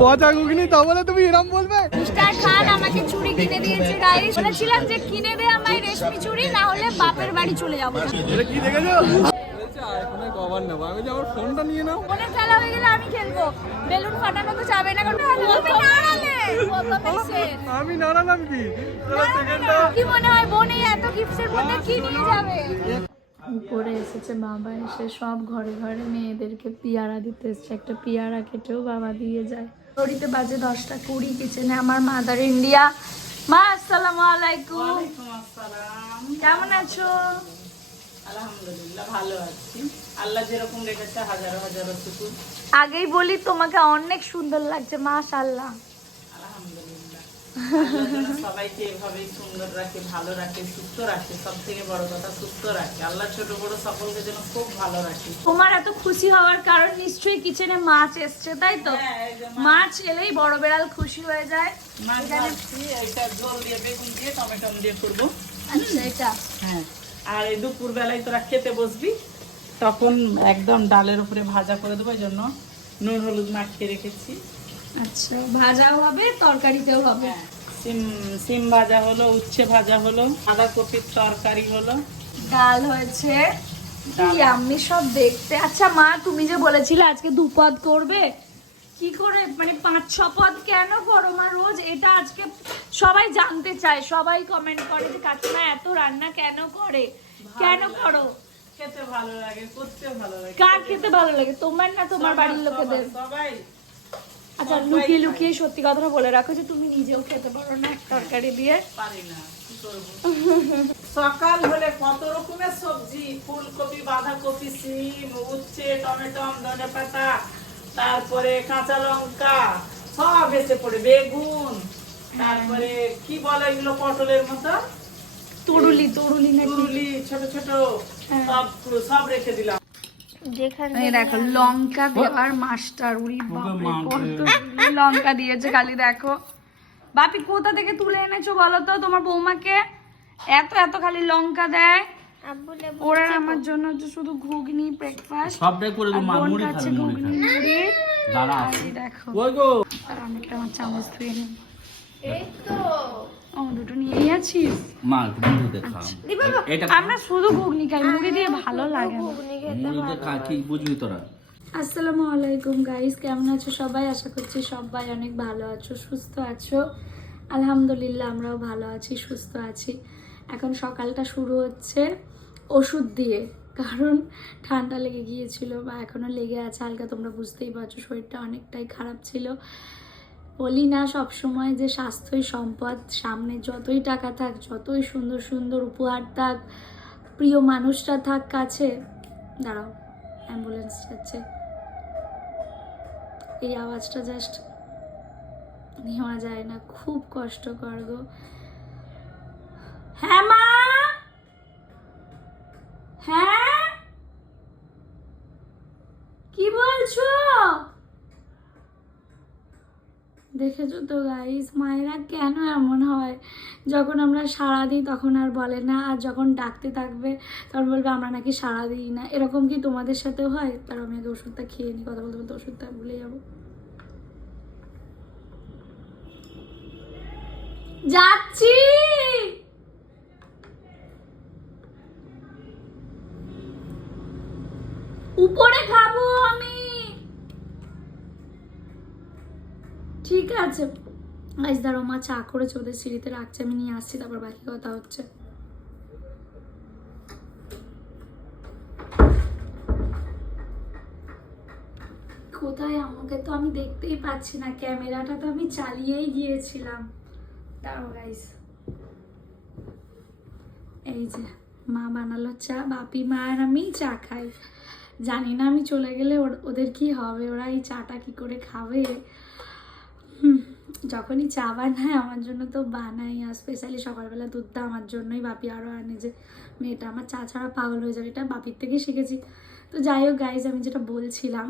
পচা ঘুগনি তা বলে তুমি এরম বলবে? মিস্টার খান আমাকে চুড়ি কিনে দিয়েছে গাইস বলেছিলাম যে কিনে দে আমায় রেশমি চুড়ি না হলে বাপের বাড়ি চলে যাব। এটা কি দেখেছ? আইফোনের কভার নেব। আমি যে আমার ফোনটা নিয়ে নাও। ফোনে খেলা হয়ে গেলে আমি খেলব। বেলুন ফাটানো তো যাবে না কারণ তুমি নাড়ালে প্রথমেই শেষ। আমি নাড়ালাম কি? মনে হয় বোন এত গিফটের মধ্যে কি নিয়ে যাবে? উপরে এসেছে বাবা এসে সব ঘরে ঘরে মেয়েদেরকে পিয়ারা দিতে এসছে। একটা পিয়ারা কেটেও বাবা দিয়ে যায়। ঘড়িতে বাজে দশটা কুড়ি কিচেনে আমার মাদার ইন্ডিয়া মা আসসালামু আলাইকুম। কেমন আছো? আলহামদুলিল্লাহ ভালো আছি। আল্লাহ যেরকম রেখেছে হাজারো হাজারো শুকুর। আগেই বলি তোমাকে অনেক সুন্দর লাগছে মাশাআল্লাহ। যেন সবাইকে এভাবেই সুন্দর রাখে ভালো রাখে সুস্থ রাখে সব থেকে বড় কথা সুস্থ রাখে। আল্লাহ ছোট বড় সকলকে যেন খুব ভালো রাখে। তোমার এত খুশি হওয়ার কারণ নিশ্চয়ই কিচেনে মাছ এসছে তাই তো? হ্যাঁ, মাছ। এলেই বড় বেড়াল খুশি হয়ে যায়। মাছ এটা জল দিয়ে বেগুন দিয়ে টমেটো দিয়ে করব। আচ্ছা এটা। হ্যাঁ আর এই দুপুর বেলায় তোরা খেতে বসবি তখন একদম ডালের উপরে ভাজা করে দেবো এই জন্য নুন হলুদ মাখিয়ে রেখেছি। আচ্ছা ভাজাও হবে তরকারিতেও হবে। হ্যাঁ সিম সিম ভাজা হলো উচ্ছে ভাজা হলো বাঁধাকপির তরকারি হলো। ডাল হয়েছে আমি সব দেখতে। আচ্ছা মা তুমি যে বলেছিলে আজকে দুপদ করবে কি করে মানে পাঁচ ছ পদ কেন করো মা রোজ? এটা আজকে সবাই জানতে চায় সবাই কমেন্ট করে যে কাকিমা এত রান্না কেন করে? কেন করো? খেতে ভালো লাগে করতে ভালো লাগে। কার খেতে ভালো লাগে? তোমার না তোমার বাড়ির লোকেদের? সবাই। আচ্ছা লুকিয়ে লুকিয়ে সত্যি কথাটা বলে রাখো যে তুমি নিজেও খেতে পারো না তরকারি দিয়ে। পারি না সকাল হলে কত রকমের সবজি? ফুলকপি বাঁধাকপি সিম উচ্ছে টমেটো ধনে পাতা তারপরে কাঁচা লঙ্কা সব এসে পড়ে। বেগুন তারপরে কি বলে এগুলো পটলের মতো? তরুলি তরুলি কুরুলি ছোট ছোট হ্যাঁ। সব সব রেখে দিলাম। এই দেখো লঙ্কা দেওয়ার মাস্টার উড়ি লঙ্কা দিয়েছে খালি দেখো। বাপি কোথা থেকে তুলে এনেছো বলো তো? তোমার বৌমাকে? এত এত খালি লঙ্কা দেয়। ওরা আমার জন্য হচ্ছে শুধু ঘুগনি ব্রেকফাস্ট সবটাই করে দেবো মা মুড়ি খাবে মুড়ি। খাবে দাঁড়া। আর আছে এই দেখো ওই গো। আর অনেকটা আমার চামচ ধুয়ে নিই ও দুটো নিয়েই আছিস? মা একটু মুড়িতে এটা আমরা শুধু ঘুগনি খাই মুড়ি দিয়ে ভালো লাগে না। মুড়িতে খা কি বুঝবি তোরা? আসসালামু আলাইকুম গাইস কেমন আছো সবাই? আশা করছি সবাই অনেক ভালো আছো সুস্থ আছো। আলহামদুলিল্লাহ আমরাও ভালো আছি সুস্থ আছি। এখন সকালটা শুরু হচ্ছে ওষুধ দিয়ে কারণ ঠান্ডা লেগে গিয়েছিল বা এখনও লেগে আছে হালকা তোমরা বুঝতেই পারছ শরীরটা অনেকটাই খারাপ ছিল। বলি না সব সময় যে স্বাস্থ্যই সম্পদ, সামনে যতই টাকা থাক, যতই সুন্দর সুন্দর উপহার থাক, প্রিয় মানুষরা থাক কাছে, দাঁড়াও অ্যাম্বুলেন্স যাচ্ছে। এই আওয়াজটা জাস্ট নেওয়া যায় না, খুব কষ্টকর গো। হ্যাঁ কি বলছো দেখেছ তো গাইস মায়েরা কেন এমন হয়? যখন আমরা সাড়া দিই, তখন আর বলে না। আর যখন ডাকতে থাকবে, তখন বলবে, আমরা নাকি সাড়া দিই না। এরকম কি তোমাদের সাথেও হয়? তার আমি আগে ওষুধটা খেয়ে নিই, কথা বলতে বলতে ওষুধটা ভুলে যাব। যাচ্ছি উপরে খাব আমি আছে। আজ দাঁড়ো মা চা করেছে ওদের সিঁড়িতে রাখছে আমি নিয়ে আসছি, তারপর বাকি কথা হচ্ছে। কোথায় আমাকে তো আমি দেখতেই পাচ্ছি না, ক্যামেরাটা তো আমি চালিয়েই গিয়েছিলাম। দাঁড়ো গাইস এই যে, মা বানালো চা, বাপি, মা আর আমি চা খাই। জানি না আমি চলে গেলে ওদের কি হবে, ওরা এই চাটা কি করে খাবে? যখনই চা বানায়, আমার জন্য তো বানাই। আর স্পেশালি সকালবেলা দুধটা আমার জন্যই, বাপি আরও আনে যে, মেয়েটা আমার চা ছাড়া পাগল হয়ে যাবে, এটা বাপির থেকে শিখেছি। তো যাই হোক গাইজ আমি যেটা বলছিলাম,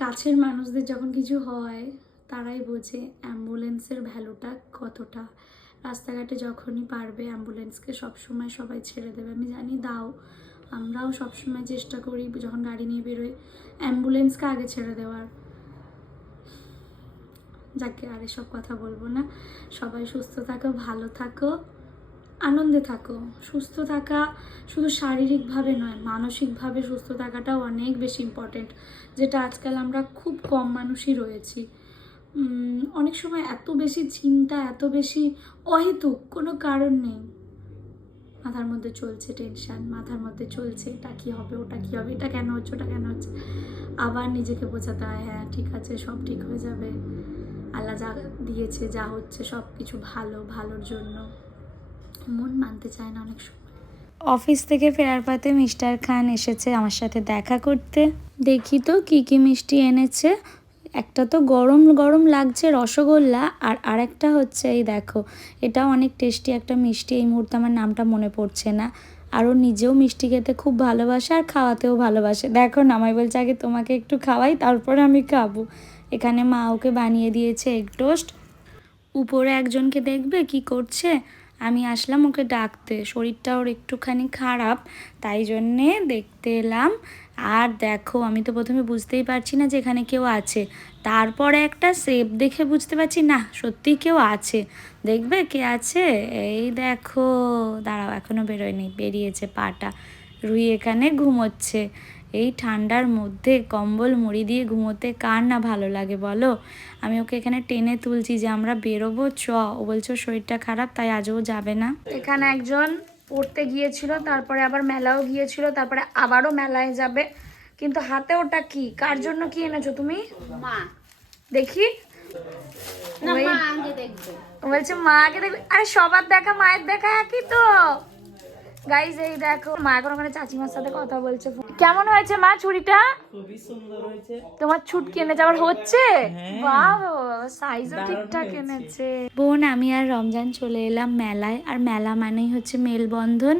কাছের মানুষদের যখন কিছু হয়, তারাই বোঝে অ্যাম্বুলেন্সের ভ্যালুটা কতটা। রাস্তাঘাটে যখনই পারবে অ্যাম্বুলেন্সকে সবসময় সবাই ছেড়ে দেবে। আমি জানি দাও, আমরাও সবসময় চেষ্টা করি, যখন গাড়ি নিয়ে বেরোই অ্যাম্বুলেন্সকে আগে ছেড়ে দেওয়ার। যাকে আর এসব কথা বলব না। সবাই সুস্থ থাকো, ভালো থাকো, আনন্দে থাকো। সুস্থ থাকা শুধু শারীরিকভাবে নয়, মানসিকভাবে সুস্থ থাকাটাও অনেক বেশি ইম্পর্টেন্ট যেটা আজকাল আমরা খুব কম মানুষই রয়েছি। অনেক সময় এত বেশি চিন্তা, এত বেশি অহেতুক, কোনো কারণ নেই। মাথার মধ্যে চলছে টেনশান মাথার মধ্যে চলছে এটা কী হবে, ওটা কী হবে, এটা কেন হচ্ছে, ওটা কেন হচ্ছে। আবার নিজেকে বোঝাতে হয় হ্যাঁ ঠিক আছে, সব ঠিক হয়ে যাবে। আল্লাহ যা দিয়েছে যা হচ্ছে সব কিছু ভালো, ভালোর জন্য। মন মানতে চায় না অনেক সময়। অফিস থেকে ফেরার পথে মিস্টার খান এসেছে আমার সাথে দেখা করতে। দেখি তো কি কি মিষ্টি এনেছে। একটা তো গরম গরম লাগছে রসগোল্লা আর আরেকটা হচ্ছে, এই দেখো এটা অনেক টেস্টি একটা মিষ্টি। এই মুহূর্তে আমার নামটা মনে পড়ছে না। আরও নিজেও মিষ্টি খেতে খুব ভালোবাসে আর খাওয়াতেও ভালোবাসে। দেখো, নামাই বলছে, আগে তোমাকে একটু খাওয়াই, তারপরে আমি খাব। এখানে মা ওকে বানিয়ে দিয়েছে এগ টোস্ট। উপরে একজনকে দেখবে কি করছে? আমি আসলাম ওকে ডাকতে। শরীরটা ওর একটুখানি খারাপ, তাই জন্যে দেখতে এলাম। আর দেখো, আমি তো প্রথমে বুঝতেই পারছি না যে এখানে কেউ আছে। তারপরে একটা সেপ দেখে বুঝতে পারছি, না, সত্যিই কেউ আছে। দেখবে কে আছে? এই দেখো, দাঁড়াও এখনও বেরোয়নি, বেরিয়েছে পাটা। রুই এখানে ঘুমোচ্ছে। এই ঠান্ডার মধ্যে কম্বল মুড়ি দিয়ে ঘুমোতে কার না ভালো লাগে বলো? আমি ওকে এখানে টেনে তুলছি যে আমরা বেরোবো চ। ও বলছে শরীরটা খারাপ তাই আজও যাবে না। এখানে একজন পড়তে গিয়েছিল তারপরে আবার মেলাও গিয়েছিল তারপরে আবারও মেলায় যাবে। কিন্তু হাতে ওটা কি? কার জন্য কি এনেছো তুমি? মা। দেখি। আগে বলছে মাকে দেখবি। আরে সবার দেখা মায়ের দেখা একই তো। গাইজ এই দেখো মা এখন ওখানে চাচিমার সাথে কথা বলছে। কেমন হয়েছে মা ছুরিটা? খুবই সুন্দর হয়েছে। তোমার ছুট কিনে যাওয়ার হচ্ছে? বাহ সাইজও ঠিকঠাক এনেছে। বোন আমি আর রমজান চলে এলাম মেলায়। আর মেলা মানেই হচ্ছে মেলবন্ধন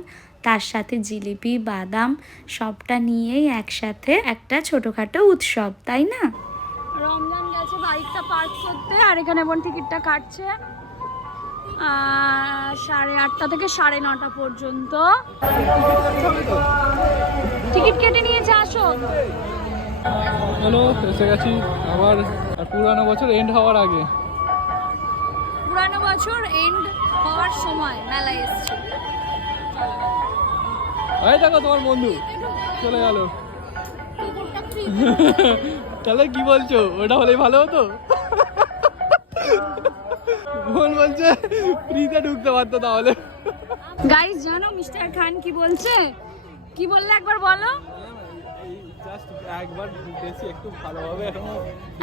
তার সাথে জিলিপি বাদাম সবটা নিয়েই একসাথে একটা ছোটখাটো উৎসব তাই না? রমজান গেছে বাইকটা পার্ক করতে আর এখানে বোন টিকিটটা কাটছে। সাড়ে আটটা থেকে সাড়ে নটা পর্যন্ত। টিকিট কেটে নিয়েছে আসো। হ্যালো এসে গেছি। আবার পুরানো বছর এন্ড হওয়ার আগে। পুরানো বছর এন্ড হওয়ার সময় মেলায় এসছে। এই দেখো তোমার বন্ধু চলে গেল। তাহলে কি বলছো? ওটা হলেই ভালো হতো? বোন বলছে ফ্রিতে ঢুকতে পারতো তাহলে। গাইস জানো মিস্টার খান কি বলছে? কি বললে একবার বলো? এখনও।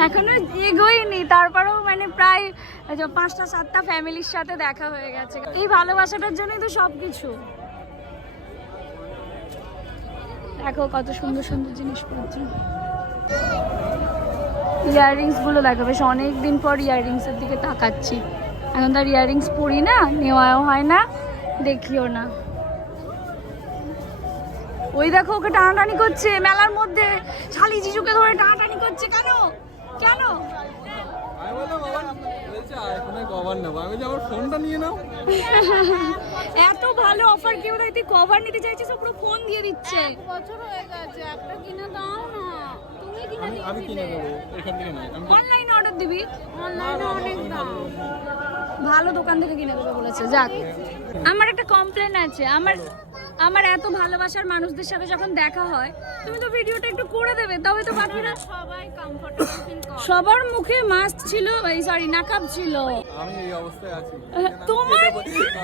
এখনও এগোয়নি তারপরেও মানে প্রায় এই পাঁচটা সাতটা ফ্যামিলির সাথে দেখা হয়ে গেছে। এই ভালোবাসাটার জন্যই তো সব কিছু দেখো কত সুন্দর সুন্দর জিনিসপত্র ইয়াররিংসগুলো দেখো বেশ অনেক দিন পর ইয়াররিংস এর দিকে তাকাচ্ছি। এখন তার ইয়াররিংস পরি না নেওয়াও হয় না দেখিও না। ওই দেখো ওকে টানাটানি করছে মেলার মধ্যে। শালি জিজুকে ধরে টানাটানি করছে কেন? কেন? এত ভালো অফার কেউ দেয় তুই কভার নিতে চাইছিস পুরো ফোন দিয়ে দিচ্ছে। বছর হয়ে গেছে একটা কিনে দাও না। তুমি কিনে আমি আমি কিনে দেবো এখান থেকে নাই আমি অনলাইনে অর্ডার দিবি? অনলাইনে অনেক দাম ভালো দোকান থেকে কিনে দেবে বলেছে যাক। আমার একটা কমপ্লেন আছে আমার আমার এত ভালোবাসার মানুষদের সাথে যখন দেখা হয় তুমি তো ভিডিওটা একটু করে দেবে তবে তো বাকিরা সবাই কমফোর্টেবল ফিল করে। সবার মুখে মাস্ক ছিল এই সরি নাকাব ছিল। আমি এই অবস্থায় আছি। তোমার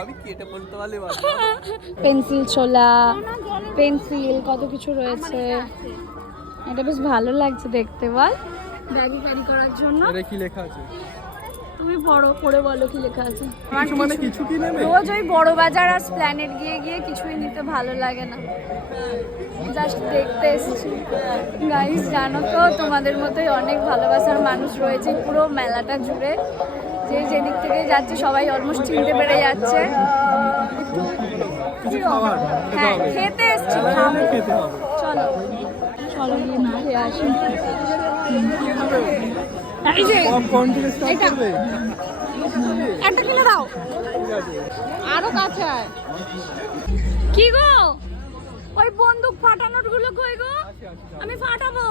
আমি কেটে বলতে পারলে ভালো। পেন্সিল ছোলা পেন্সিল কত কিছু রয়েছে। এটা বেশ ভালো লাগছে দেখতে বল। ব্যাগে ক্যারি করার জন্য। এটা কি লেখা আছে? তুমি পড়ো পড়ে বলো কি লেখা আছে। কিছু মানে কিছু কি নেবে? রোজ ওই বড় বাজার আর প্ল্যানেট গিয়ে গিয়ে কিছুই নিতে ভালো লাগে না। জাস্ট দেখতে এসেছি। গাইস জানো তো তোমাদের মতোই অনেক ভালোবাসার মানুষ রয়েছে পুরো মেলাটা জুড়ে। যে যেদিক থেকে যাচ্ছে সবাই অলমোস্ট চিনতে পেরে যাচ্ছে। কিছু খাবার? খেতে হ্যাঁ খেতে এসছি খাব। চলো। চলো গিয়ে না খেয়ে আসি। এই যে থেকে এটা। একটা কিনে দাও। আরও কাছে কি গো? ওই বন্দুক ফাটানোরগুলো কই গো? আমি ফাটাবো।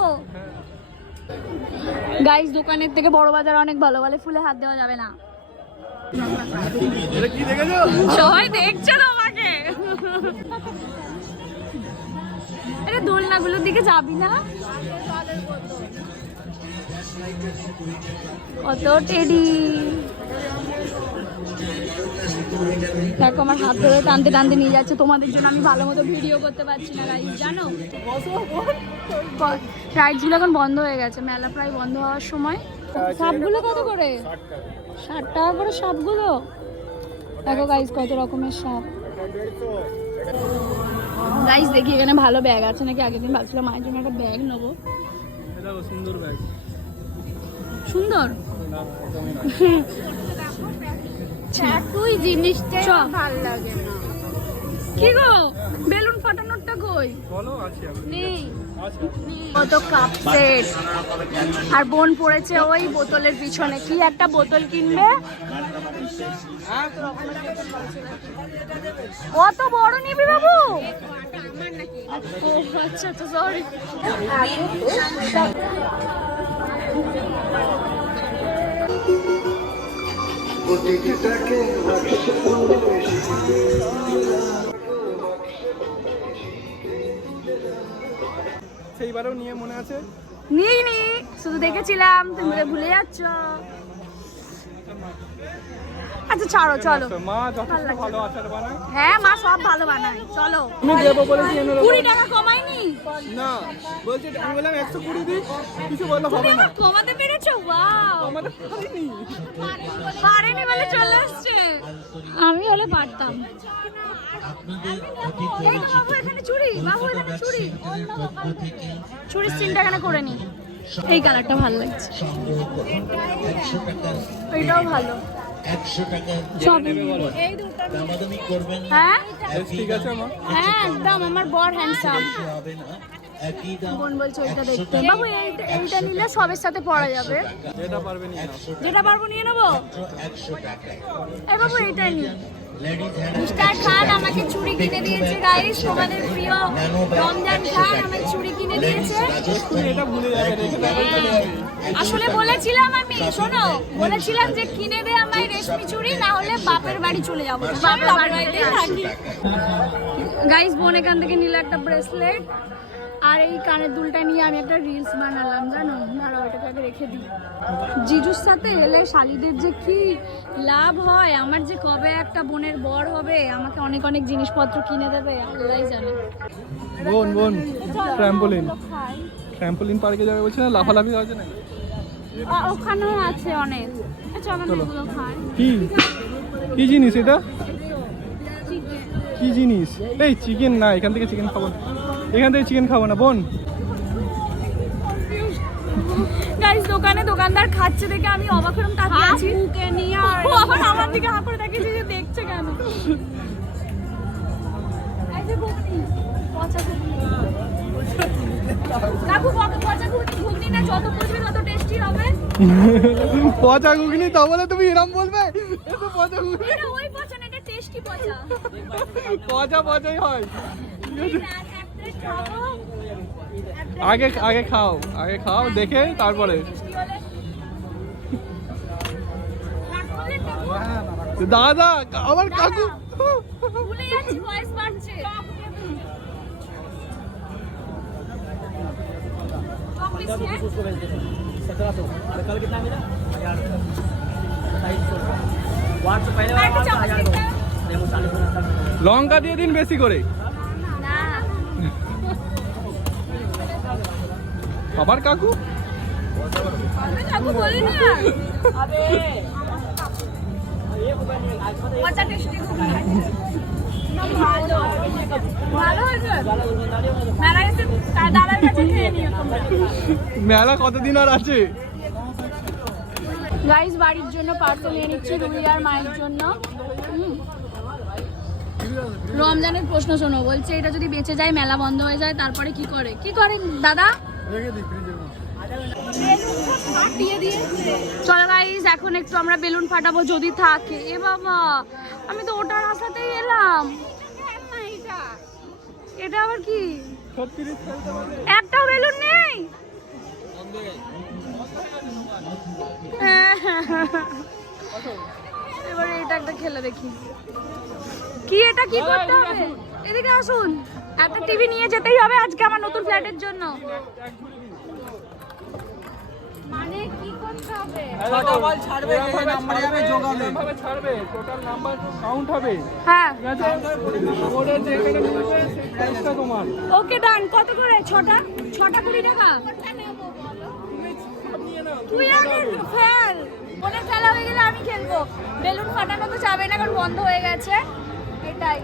গাইস দোকানের থেকে বড় বাজার অনেক ভালো ভালো ফুলে হাত দেওয়া যাবে না। সবাই দেখছে না আমাকে আরে দোলনাগুলোর দিকে যাবি না? কত টেডি দেখো, আমার হাত ধরে টানতে টানতে নিয়ে যাচ্ছে। তোমাদের জন্য আমি ভালো মতো ভিডিও করতে পারছি না গাইজ জানো? রাইডসগুলো এখন বন্ধ হয়ে গেছে। মেলা প্রায় বন্ধ হওয়ার সময়। সাপগুলো কত করে? ষাট টাকা করে সাপগুলো? দেখো গাইজ কত রকমের সাপ। গাইজ দেখি, এখানে ভালো ব্যাগ আছে নাকি? আগের দিন ভাবছিলাম মায়ের জন্য একটা ব্যাগ নেব। সুন্দর ব্যাগ সুন্দর। তুই জিনিসটাই চ। ভালো লাগে না। কি গো? বেলুন ফাটানোরটা কই? বলো আছে আমি নেই। কত কাপ সেট আর বোন পড়েছে ওই বোতলের পিছনে। কি একটা বোতল কিনবে? কত বড় নিবি বাবু? ও আচ্ছা আচ্ছা সরি সেইবারেও নিয়ে মনে আছে? নিই নি শুধু দেখেছিলাম তুমি ভুলে যাচ্ছ। আচ্ছা ছাড়ো চলো। মা যথেষ্ট ভালো আচার বানায়। হ্যাঁ মা সব ভালো বানায়। চলো। দেবো বলেছি। কুড়ি টাকা কমাইনি না বলছি আমি বললাম একশো কুড়ি দিই কিছু বললে হবে না। কমাতে পেরেছ? ওয়াও আমাদের পারিনি। পারেনি বলে চলে আসছে। আমি হলে পারতাম। চুরির তো বাবু এখানে চুড়ি বাবু এখানে চুড়ি চুড়ির সিনটা এখানে করে নি। এই কালারটা ভালো লাগছে। এইটাও ভালো। একশো টাকা দামাদামি করবেন হ্যাঁ? ঠিক আছে হ্যাঁ একদম আমার বড় হ্যান্ডসাম হবে না। বোন বলছে ওইটা দেখতে। বাবু এইটা নিলে সবের সাথে পড়া যাবে। যেটা পারবে নিয়ে যেটা পারব নিয়ে নেব? টাকা। বাবু এইটাই লেডিজ মিস্টার খান আমাকে চুড়ি কিনে দিয়েছে গাইস তোমাদের প্রিয় রমজান খান আমাকে চুড়ি কিনে দিয়েছে। আসলে বলেছিলাম আমি শোনো বলেছিলাম যে কিনে দে আমায় রেশমি চুড়ি না হলে বাপের বাড়ি চলে যাব। বাপের বাড়িতেই থাকি। গাইস বোন এখান থেকে নিল একটা ব্রেসলেট এই কানের দুলটা নিয়ে আমি একটা রিলস বানালাম জানো? দাঁড়াও এটাকে রেখে দিই। জিজুর সাথে এলে শালিদের যে কি লাভ হয় আমার যে কবে একটা বোনের বর হবে আমাকে অনেক অনেক জিনিসপত্র কিনে দেবে আল্লাহ জানে। বোন বোন ট্র্যাম্পোলিন ট্র্যাম্পোলিন পার্কে যাবে বলছে না লাফালাফি আছে না ওখানেও আছে অনেক। চলো কি? কি জিনিস এটা? কি জিনিস? এই চিকেন না এখান থেকে চিকেন খাব। না এখান থেকে চিকেন খাব না বোন। গাইস দোকানে দোকানদার খাচ্ছে দেখে আমি অবাক হলাম তাকিয়ে আছি মুখে নিয়ে ও আবার আমার দিকে হাঁ করে তাকিয়েছে যে দেখছে কেন? এই যে ঘুগনি, পচা ঘুগনি। কাকু পচা ঘুগনি ঘুগনি না যত বুঝবে তত টেস্টি হবে। পচা ঘুগনি তা বলে তুমি এরম বলবে? এ তো পচা ঘুগনি। ওই পচা না এটা টেস্টি পচা। পচা পচাই হয়। আগে আগে খাও আগে খাও দেখে তারপরে কাকু? দাদা আমার কাকু ভুলে যাচ্ছি ভয়েস বাড়ছে লঙ্কা দিয়ে দিন বেশি করে আবার কাকু? কাকু বলি না। মজা টেস্টি ভালো। ভালো হয়েছে মেলা এসে তার দাদার কাছে খেয়ে নিও তোমরা। মেলা কতদিন আর আছে? গাইস বাড়ির জন্য পার্সেল নিয়ে নিচ্ছি রুই আর মায়ের জন্য। রমজানের প্রশ্ন শোনো বলছে এটা যদি বেঁচে যায় মেলা বন্ধ হয়ে যায় তারপরে কি করে? কি করে দাদা? চলো গাইস এখন একটু আমরা বেলুন ফাটাবো যদি থাকে। এ বাবা আমি তো ওটার আশাতেই এলাম। এটা আবার কি? একটাও বেলুন নেই? এবারে এটা একটা খেলে দেখি। কি এটা কি করতে হবে? এদিকে আসুন। একটা টিভি নিয়ে যেতেই হবে আজকে আমার নতুন ফ্ল্যাটের জন্য। মানে কি করতে হবে? এরকমভাবে ছাড়বে টোটাল নাম্বার কাউন্ট হবে। হ্যাঁ। যেখানে সেই তোমার। ওকে ডান কত করে? ছটা? ছটা কুড়ি টাকা? তুই আগে ফেল। মনে খেলা হয়ে গেলে আমি খেলব। বেলুন ফাটানো তো যাবে না কারণ বন্ধ হয়ে গেছে। এটাই।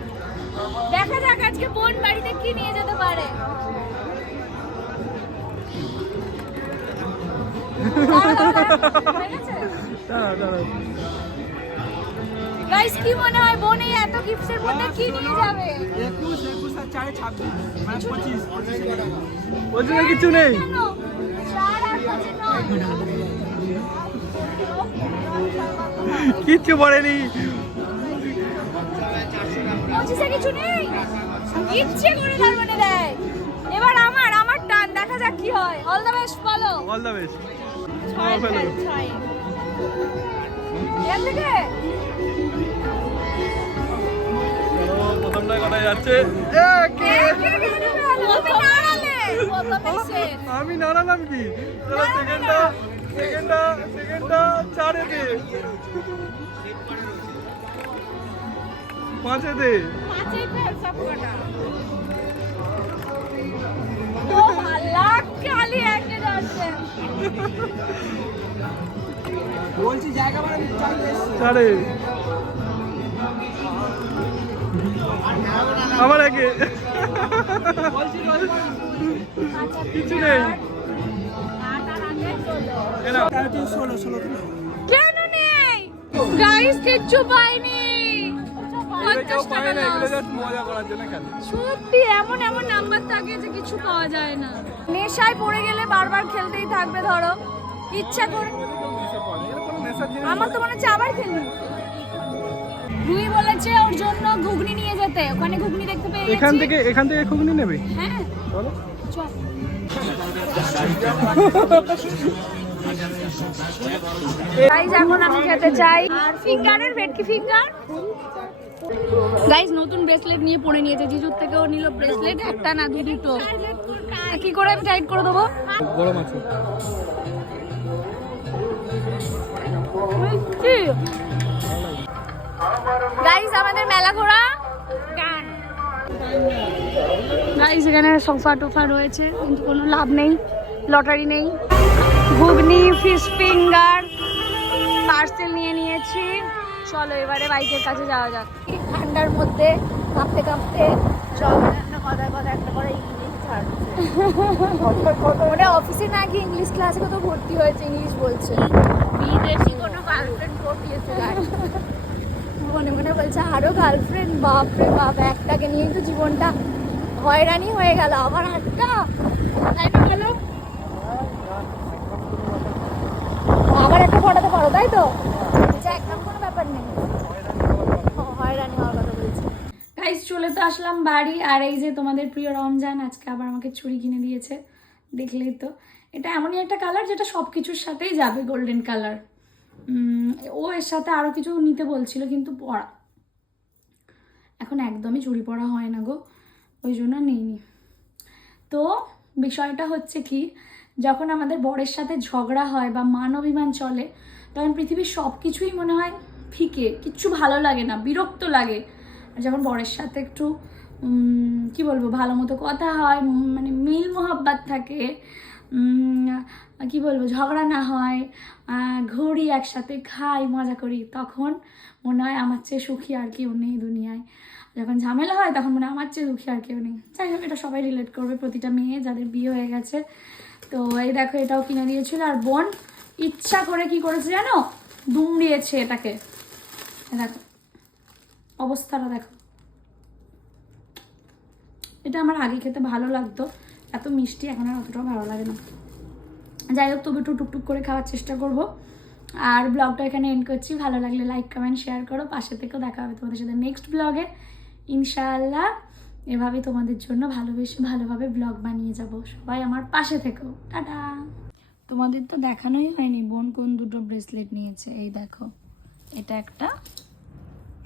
দেখা যাক আজকে বোন বাড়িতে কি নিয়ে যেতে পারে। গাইস কি মনে হয় বোন এই এত গিফটের মধ্যে কি নিয়ে যাবে? আর মানে কিছু নেই? আর নয়। কিচ্ছু পড়েনি কিছু নেই ইচ্ছে করে তার মানে দেয় এবার আমার আমার টান দেখা যাক কি হয় অল দ্য বেস্ট বলো অল দ্য বেস্ট ছয় ফেলো। ফেল, ছয়। এখান থেকে প্রথমটা কোথায় যাচ্ছে এক থেকে কেটে ফেল, তুমি নাড়ালে। প্রথমেই শেষ। আমি নাড়ালাম কি সেকেন্ডটা সেকেন্ডটা সেকেন্ডটা চারে দে পাঁচে দে পাঁচেই ফেল সব কটা। ও আল্লাহ, খালি একে যাচ্ছে। চারে আবার একে আচ্ছা, কিছু নেই। কেন নেই? গাইস কিচ্ছু পাইনি। সত্যি এমন এমন নাম্বার থাকে যে কিছু পাওয়া যায় না। নেশায় পড়ে গেলে বারবার খেলতেই থাকবে ধরো। ইচ্ছা করে আমার তো মনে হচ্ছে আবার খেলবি। রুই বলেছে ওর জন্য ঘুগনি নিয়ে যেতে। ওখানে ঘুগনি দেখতে পেয়ে এখান থেকে এখান থেকে ঘুগনি নেবে? হ্যাঁ। চলো চল। গাইজ এখন আমি খেতে চাই। আর ফিঙ্গারের ভেটকি ফিঙ্গার? গাইজ নতুন ব্রেসলেট নিয়ে পরে নিয়েছে। জিজুর থেকেও নিল ব্রেসলেট একটা না দু দুটো। কি করে আমি টাইট করে দেবো? গরম আছে। গাইজ আমাদের মেলা ঘোরা? গাইজ এখানে সোফা টোফা রয়েছে কিন্তু কোনো লাভ নেই। লটারি নেই। ঘুগনি ফিশ ফিঙ্গার পার্সেল নিয়ে নিয়েছি। চলো এবারে বাইকের কাছে যাওয়া যাক। ঠান্ডার মধ্যে কাঁপতে কাঁপতে চল কথায় কথা একটা করে ইংলিশ ছাড়ছে। ওটা অফিসে না গিয়ে ইংলিশ ক্লাসে কত ভর্তি হয়েছে ইংলিশ বলছে। বিদেশি কোনো গার্লফ্রেন্ড পটিয়েছে মনে মনে বলছে আরও গার্লফ্রেন্ড বাপ রে বাপ একটাকে নিয়েই তো জীবনটা হয়রানি হয়ে গেল আবার একটা তাই না বলো আবার পারো তাই তো? একদম কোনো ব্যাপার নেই। চলে তো আসলাম বাড়ি, আর এই যে তোমাদের প্রিয় রমজান, আজকে আবার আমাকে চুড়ি কিনে দিয়েছে, দেখলেই তো। এটা এমনই একটা কালার যেটা সব কিছুর সাথেই যাবে গোল্ডেন কালার ও এর সাথে আরও কিছু নিতে বলছিল, কিন্তু পরা এখন একদমই চুড়ি পরা হয় না গো, ওই জন্য নিইনি। তো বিষয়টা হচ্ছে কি, যখন আমাদের বরের সাথে ঝগড়া হয় বা মান অভিমান চলে তখন পৃথিবীর সব কিছুই মনে হয় ফিকে, কিচ্ছু ভালো লাগে না, বিরক্ত লাগে। যখন বরের সাথে একটু কি বলব, ভালো মতো কথা হয় মানে মিল মোহাব্বাত থাকে কি বলব, ঝগড়া না হয় ঘুরি একসাথে খাই, মজা করি, তখন মনে হয় আমার চেয়ে সুখী আর কেউ নেই দুনিয়ায়। যখন ঝামেলা হয়, তখন মনে হয় আমার চেয়ে দুঃখী আর কেউ নেই। যাই হোক, এটা সবাই রিলেট করবে, প্রতিটা মেয়ে যাদের বিয়ে হয়ে গেছে। তো এই দেখো, এটাও কিনে দিয়েছিল। আর বোন ইচ্ছা করে কি করেছে জানো? দুমড়িয়েছে এটাকে। দেখো। অবস্থাটা দেখো। এটা আমার আগে খেতে ভালো লাগতো। এত মিষ্টি, এখন আর অতটাও ভালো লাগে না। যাই হোক, তবু একটু টুকটুক করে খাওয়ার চেষ্টা করব। আর ব্লগটা এখানে এন্ড করছি। ভালো লাগলে লাইক কমেন্ট শেয়ার করো। পাশে থেকেও দেখা হবে তোমাদের সাথে নেক্সট ব্লগে ইনশাআল্লাহ এভাবে তোমাদের জন্য ভালোবেসে ভালোভাবে ব্লগ বানিয়ে যাব। সবাই আমার পাশে থেকো। টাটা! তোমাদের তো দেখানোই হয়নি। বোন কোন দুটো ব্রেসলেট নিয়েছে? এই দেখো। এটা একটা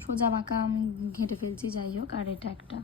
সোজা বাঁকা আমি ঘেঁটে ফেলছি, যাই হোক, আর এটা একটা।